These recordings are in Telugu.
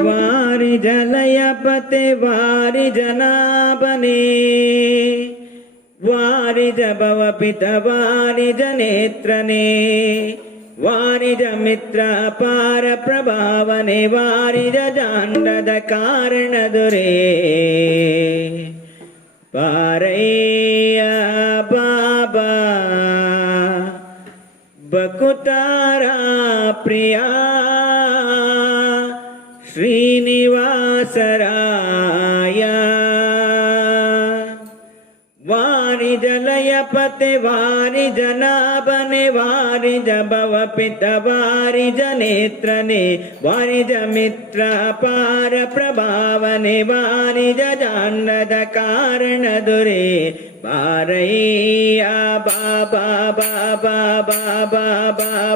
ವಾರಿ ಜಲಯ ಪತೆ ವಾರಿ ಜನಾಬನೆ ಜನಾಭನೆ ವಾರಿಜ ಭವಪಿತ ವಾರಿಜ ನೇತ್ರನೇ. ವಾರಿಜ ಮಿತ್ರ ಅಪಾರ ಪ್ರಭಾವನೆ. ವಾರಿಜ ಜಾಂಡದ ಕಾರಣ ಕಾರಣದುರೇ ಪಾರಯ್ಯ ಬಾಬಾ ಬಕುತಾರ ಪ್ರಿಯಾ శ్రీనివాసరాయ. వారి జలయపతే వారి జనాభనే వారి జవ పిత వారి జనేత్రనే వారి జమిత్ర పార ప్రభావనే వారి జాన్నద కారణ దురే వారయ్యా బాబా బాబా బాబా బాబా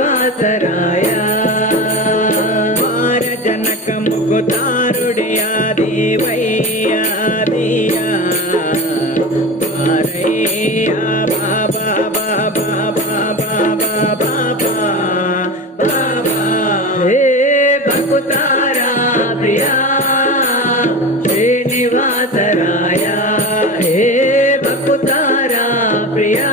శ్రీనివాసరాయ. మారజనక ముకుతారుడియా దేవయ్యా దియా మారయ్యా బాబా బాబా బాబా బాబా బాబా. హే భకుతారా ప్రియా. శ్రీనివాసరాయ. హే భకుతారా ప్రియా.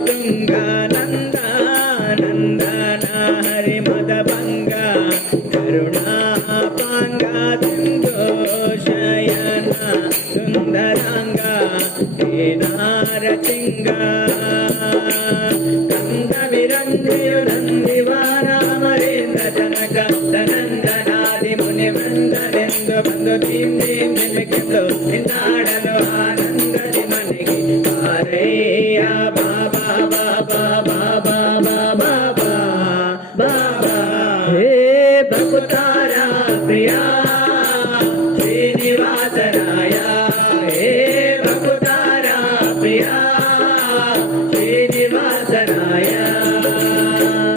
తుంగా నంద నందన హరి మద భంగ కరుణా పాంగ తుంగోషయన సుందరంగ కేదార సింగ నంద విరంజయు నందివారామరేంద్ర జనక నందనాది ముని వందనెందు బంధు దీం దీం నిమికిందు నిన్నాడను ఆన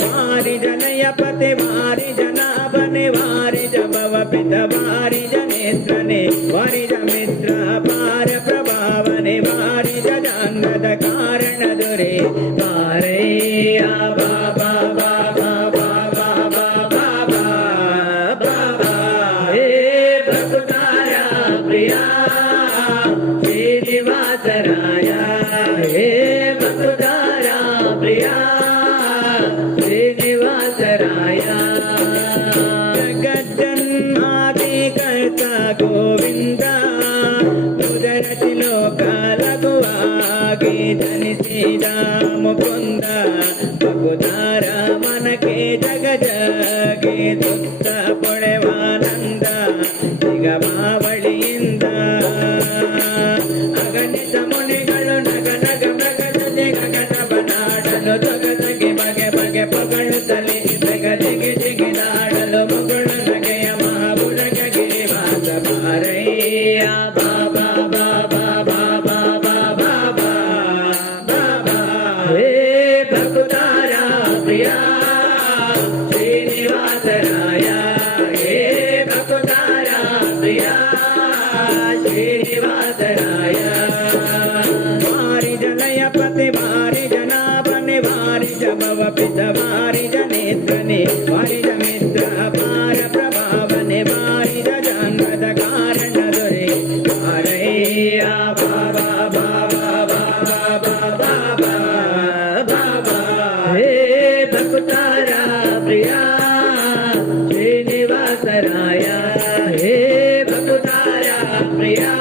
मारी जनय पति मारी जन ప్రియా శ్రీనివాసరాయ హే మధురా ನಿಗಮಾವಳಿಯಿಂದ ಅಗಣಿತ ಮುನಿಗಳು ನಗ ನಗ ಮೃಗಜತೆ ಗಗನ ಬನಾಡಲು ಜಗದಗೆ ಬಗೆ ಬಗೆ ಪಗಳುತ್ತಲೇ ಜಗ ಜಿಗಿ ಜಿಗಿದಾಡಲು ಮಗಳು ನಗೆಯ ಮಹಾಪುರಗ ಗಿರಿವಾಸ ಪಾರಯ್ಯ ಬಾಬಾ ಬಾಬಾ ಬಾಬಾ ಬಾಬಾ ಬಾಬಾ ಹೇ ಭಕ್ತಾರ ಪ್ರಿಯ भगवते वारि जनावने वारि च भवपित वारि जनेत्रने वारि जमित्र अपार प्रभावने वारि जंगद कारण दुरे। वारया बाबा बाबा बाबा बाबा बाबा हे भक्तारा, प्रिया, श्रीनिवासराया। हे भक्तारा, प्रिया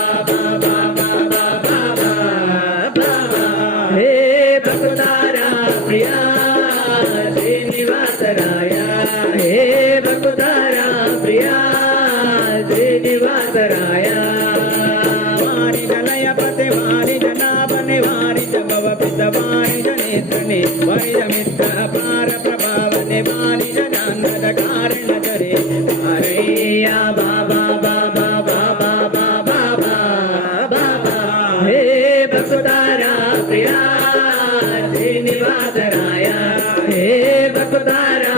రఘుతారా ప్రియా శ్రీనివాసరాయ వాణి జనయ పతి వాణి జనాభని వాణి జవ పిత వాణి జనేత్రని వైద మిత్ర పార ప్రభావని వాణి జనాన్నద కారణ జరే పారయ్యా బాబా బాబా బాబా బాబా బాబా హే భక్తుదారా ప్రియా శ్రీనివాసరాయ హే భక్తుదారా